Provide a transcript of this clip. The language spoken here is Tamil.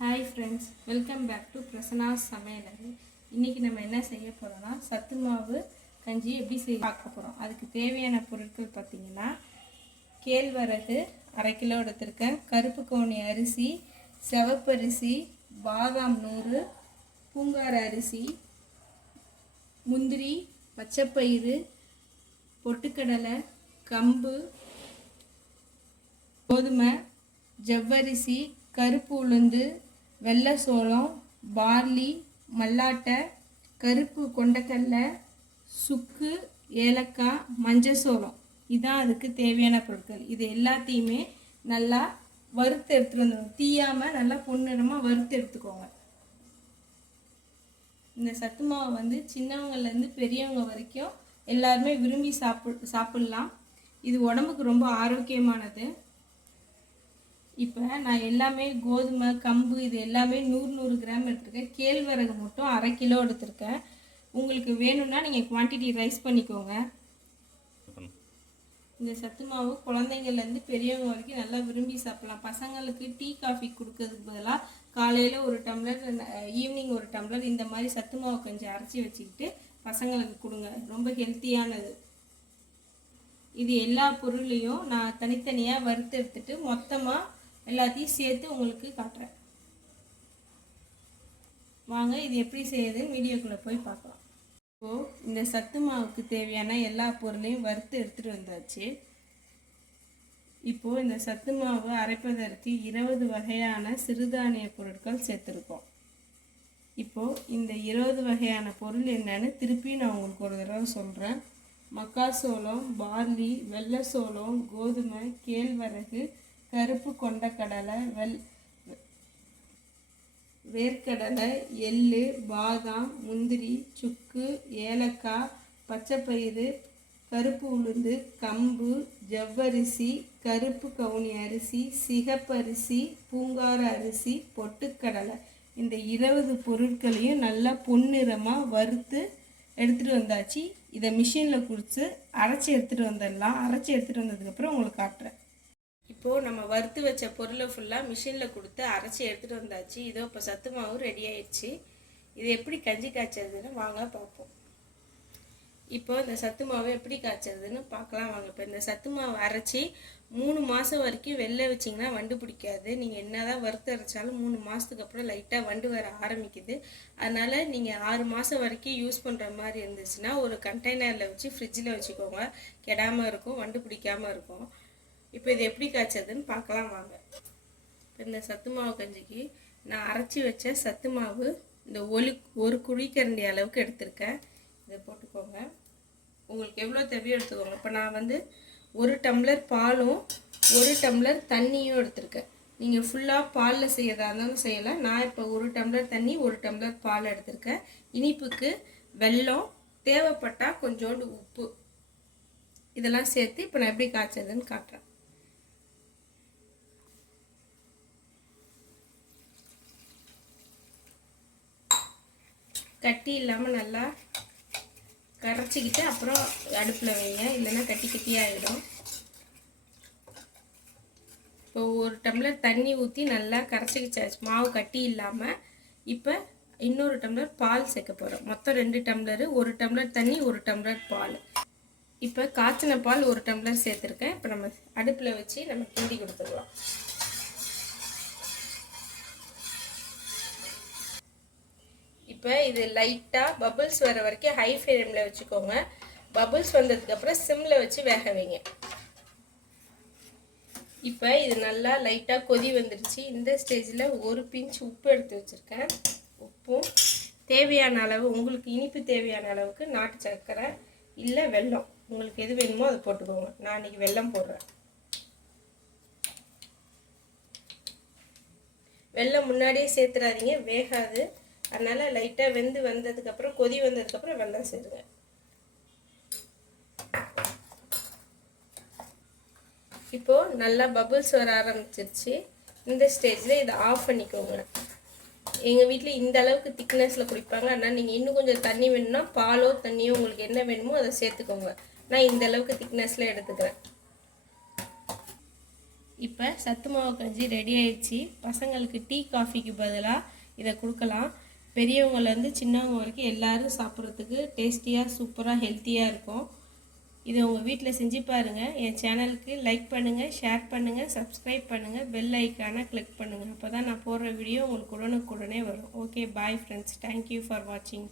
Hi friends welcome back to Prasanna சமையலறை இன்றைக்கி நம்ம என்ன செய்ய போகிறோம்னா சத்து மாவு கஞ்சி எப்படி செய்ய பார்க்க போகிறோம் அதுக்கு தேவையான பொருட்கள் பார்த்திங்கன்னா கேழ்வரகு அரை கிலோ எடுத்திருக்கேன். கருப்பு கவுனி அரிசி சிவப்பரிசி பாதாம் நூறு பூங்கார அரிசி முந்திரி பச்சைப்பயிறு பொட்டுக்கடலை கம்பு கோதுமை ஜவ்வரிசி கருப்பு உளுந்து வெள்ளை சோளம் பார்லி மல்லாட்டை கருப்பு கொண்டக்கடலை சுக்கு ஏலக்காய் மஞ்சள் சோளம். இதான் அதுக்கு தேவையான பொருட்கள். இது எல்லாத்தையுமே நல்லா வறுத்து எடுத்துகிட்டு வந்துடும் தீயாமல் நல்லா பொன்னிறமாக வறுத்து எடுத்துக்கோங்க. இந்த சத்து மாவு வந்து சின்னவங்கள்லேருந்து பெரியவங்க வரைக்கும் எல்லாருமே விரும்பி சாப்பிட் சாப்பிட்லாம். இது உடம்புக்கு ரொம்ப ஆரோக்கியமானது. இப்போ நான் எல்லாமே கோதுமை கம்பு இது எல்லாமே நூறு நூறு கிராம் எடுத்துருக்கேன். கேழ்வரகு மட்டும் அரை கிலோ எடுத்திருக்கேன். உங்களுக்கு வேணும்னா நீங்கள் குவான்டிட்டி ரைஸ் பண்ணிக்கோங்க. இந்த சத்து மாவு குழந்தைங்கள்லேருந்து பெரியவங்க வரைக்கும் நல்லா விரும்பி சாப்பிட்லாம். பசங்களுக்கு டீ காஃபி கொடுக்கறதுக்கு பதிலாக காலையில் ஒரு டம்ளர் ஈவினிங் ஒரு டம்ளர் இந்த மாதிரி சத்து மாவு கொஞ்சம் அரைச்சி வச்சுக்கிட்டு பசங்களுக்கு கொடுங்க. ரொம்ப ஹெல்த்தியானது இது எல்லா பொருளையும் நான் தனித்தனியாக வறுத்து எடுத்துட்டு மொத்தமாக எல்லாத்தையும் சேர்த்து உங்களுக்கு காட்டுறேன். வாங்க இது எப்படி செய்யுதுன்னு வீடியோக்குள்ளே போய் பார்க்கலாம். இப்போது இந்த சத்து மாவுக்கு தேவையான எல்லா பொருளையும் வறுத்து எடுத்துகிட்டு வந்தாச்சு. இப்போது இந்த சத்து மாவு அரைப்பதற்கு இருபது வகையான சிறுதானிய பொருட்கள் சேர்த்துருக்கோம். இப்போது இந்த இருபது வகையான பொருள் என்னன்னு திருப்பி நான் உங்களுக்கு ஒரு தடவை சொல்கிறேன் மக்காசோளம் பார்லி வெள்ளை சோளம் கோதுமை கேழ்வரகு கருப்பு கொண்டக்கடலை வெள் வேர்க்கடலை எள்ளு பாதாம் முந்திரி சுக்கு ஏலக்காய் பச்சைப்பயிறு கருப்பு உளுந்து கம்பு ஜவ்வரிசி கருப்பு கவுனி அரிசி சிகப்பரிசி பூங்கார அரிசி பொட்டுக்கடலை. இந்த இருபது பொருட்களையும் நல்லா பொன்னிறமாக வறுத்து எடுத்துகிட்டு வந்தாச்சு. இதை மிஷினில் குடித்து அரைச்சி எடுத்துகிட்டு வந்துடலாம். அரைச்சி எடுத்துகிட்டு வந்ததுக்கப்புறம் உங்களுக்கு காட்டுறேன். இப்போது நம்ம வறுத்து வச்ச பொருளை ஃபுல்லாக மிஷினில் கொடுத்து அரைச்சி எடுத்துகிட்டு வந்தாச்சு. இதோ இப்போ சத்து மாவு ரெடி ஆயிடுச்சு. இது எப்படி கஞ்சி காய்ச்சறதுன்னு வாங்க பார்ப்போம். இப்போ இந்த சத்து மாவு எப்படி காய்ச்சறதுன்னு பார்க்கலாம். வாங்க இப்போ இந்த சத்து மாவு அரைச்சி மூணு மாதம் வரைக்கும் வெளில வச்சிங்கன்னா வண்டு பிடிக்காது. நீங்கள் என்ன தான் வறுத்து அரைச்சாலும் மூணு மாதத்துக்கு அப்புறம் லைட்டாக வண்டு வர ஆரம்பிக்குது. அதனால் நீங்கள் ஆறு மாதம் வரைக்கும் யூஸ் பண்ணுற மாதிரி இருந்துச்சுன்னா ஒரு கண்டெய்னரில் வச்சு ஃப்ரிட்ஜில் வச்சுக்கோங்க. கெடாமல் இருக்கும் வண்டு பிடிக்காமல் இருக்கும். இப்போ இது எப்படி காய்ச்சதுன்னு பார்க்கலாம் வாங்க. இப்போ இந்த சத்து மாவு கஞ்சிக்கு நான் அரைச்சி வச்ச சத்து மாவு இந்த ஒலி ஒரு குழிக்கரண்டி அளவுக்கு எடுத்திருக்கேன். இதை போட்டுக்கோங்க. உங்களுக்கு எவ்வளோ தேவையோ எடுத்துக்கோங்க. இப்போ நான் வந்து ஒரு டம்ளர் பாலும் ஒரு டம்ளர் தண்ணியும் எடுத்திருக்கேன். நீங்கள் ஃபுல்லாக பாலில் செய்யறதா இருந்தாலும் செய்யலாம். நான் இப்போ ஒரு டம்ளர் தண்ணி ஒரு டம்ளர் பால் எடுத்திருக்கேன். இனிப்புக்கு வெல்லம் தேவைப்பட்டால் கொஞ்சோண்டு உப்பு. இதெல்லாம் சேர்த்து இப்போ நான் எப்படி காய்ச்சதுன்னு காட்டுறேன். கட்டி இல்லாமல் நல்லா கரைச்சிக்கிட்டு அப்புறம் அடுப்பில் வைங்க. இல்லைன்னா கட்டி கட்டியாகிடும் இப்போ ஒரு டம்ளர் தண்ணி ஊற்றி நல்லா கரைச்சிக்கிச்சாச்சு. மாவு கட்டி இல்லாமல் இப்போ இன்னொரு டம்ளர் பால் சேர்க்க போகிறோம் மொத்தம் ரெண்டு டம்ளரு ஒரு டம்ளர் தண்ணி ஒரு டம்ளர் பால். இப்போ காய்ச்சின பால் ஒரு டம்ளர் சேர்த்துருக்கேன். இப்போ நம்ம அடுப்பில் வச்சு நம்ம கிண்டி கொடுத்துடலாம். இப்போ இது லைட்டாக பபுள்ஸ் வர வரைக்கும் ஹை ஃப்ளேமில் வச்சுக்கோங்க. பபுள்ஸ் வந்ததுக்கப்புறம் சிம்மில் வச்சு வேக வைங்க. இப்போ இது நல்லா லைட்டாக கொதி வந்துருச்சு. இந்த ஸ்டேஜில் ஒரு பிஞ்ச் உப்பு எடுத்து வச்சுருக்கேன். உப்பும் தேவையான அளவு உங்களுக்கு இனிப்பு தேவையான அளவுக்கு நாட்டு சர்க்கரை இல்லை வெல்லம். உங்களுக்கு எது வேணுமோ அதை போட்டுக்கோங்க. நான் இன்றைக்கி வெல்லம் போடுறேன். வெல்லம் முன்னாடியே சேர்த்துறாதீங்க. வேகாது. அதனால் லைட்டாக வெந்து வந்ததுக்கப்புறம் கொதி வந்ததுக்கப்புறம் வெல்லம் சேருங்க இப்போது நல்லா பபுள்ஸ் வர ஆரம்பிச்சிருச்சு. இந்த ஸ்டேஜில் இதை ஆஃப் பண்ணிக்கோங்க. எங்கள் வீட்டில் இந்த அளவுக்கு திக்னஸில் குடிப்பாங்க ஆனால் நீங்கள் இன்னும் கொஞ்சம் தண்ணி வேணும்னா பாலோ தண்ணியோ உங்களுக்கு என்ன வேணுமோ அதை சேர்த்துக்கோங்க. நான் இந்த அளவுக்கு திக்னஸில் எடுத்துக்கிறேன். இப்போ சத்து மாவு கஞ்சி ரெடி ஆயிடுச்சு. பசங்களுக்கு டீ காஃபிக்கு பதிலாக இதை கொடுக்கலாம். பெரியவங்கலேருந்து சின்னவங்க வரைக்கும் எல்லாரும் சாப்பிட்றதுக்கு டேஸ்டியாக சூப்பராக ஹெல்த்தியாக இருக்கும். இதை உங்கள் வீட்டில் செஞ்சு பாருங்கள் என் சேனலுக்கு லைக் பண்ணுங்கள் ஷேர் பண்ணுங்கள் சப்ஸ்கிரைப் பண்ணுங்கள் பெல் ஐக்கானை கிளிக் பண்ணுங்கள் அப்போ தான் நான் போடுற வீடியோ உங்களுக்கு உடனுக்குடனே வரும். Okay bye friends. Thank you for வாட்சிங்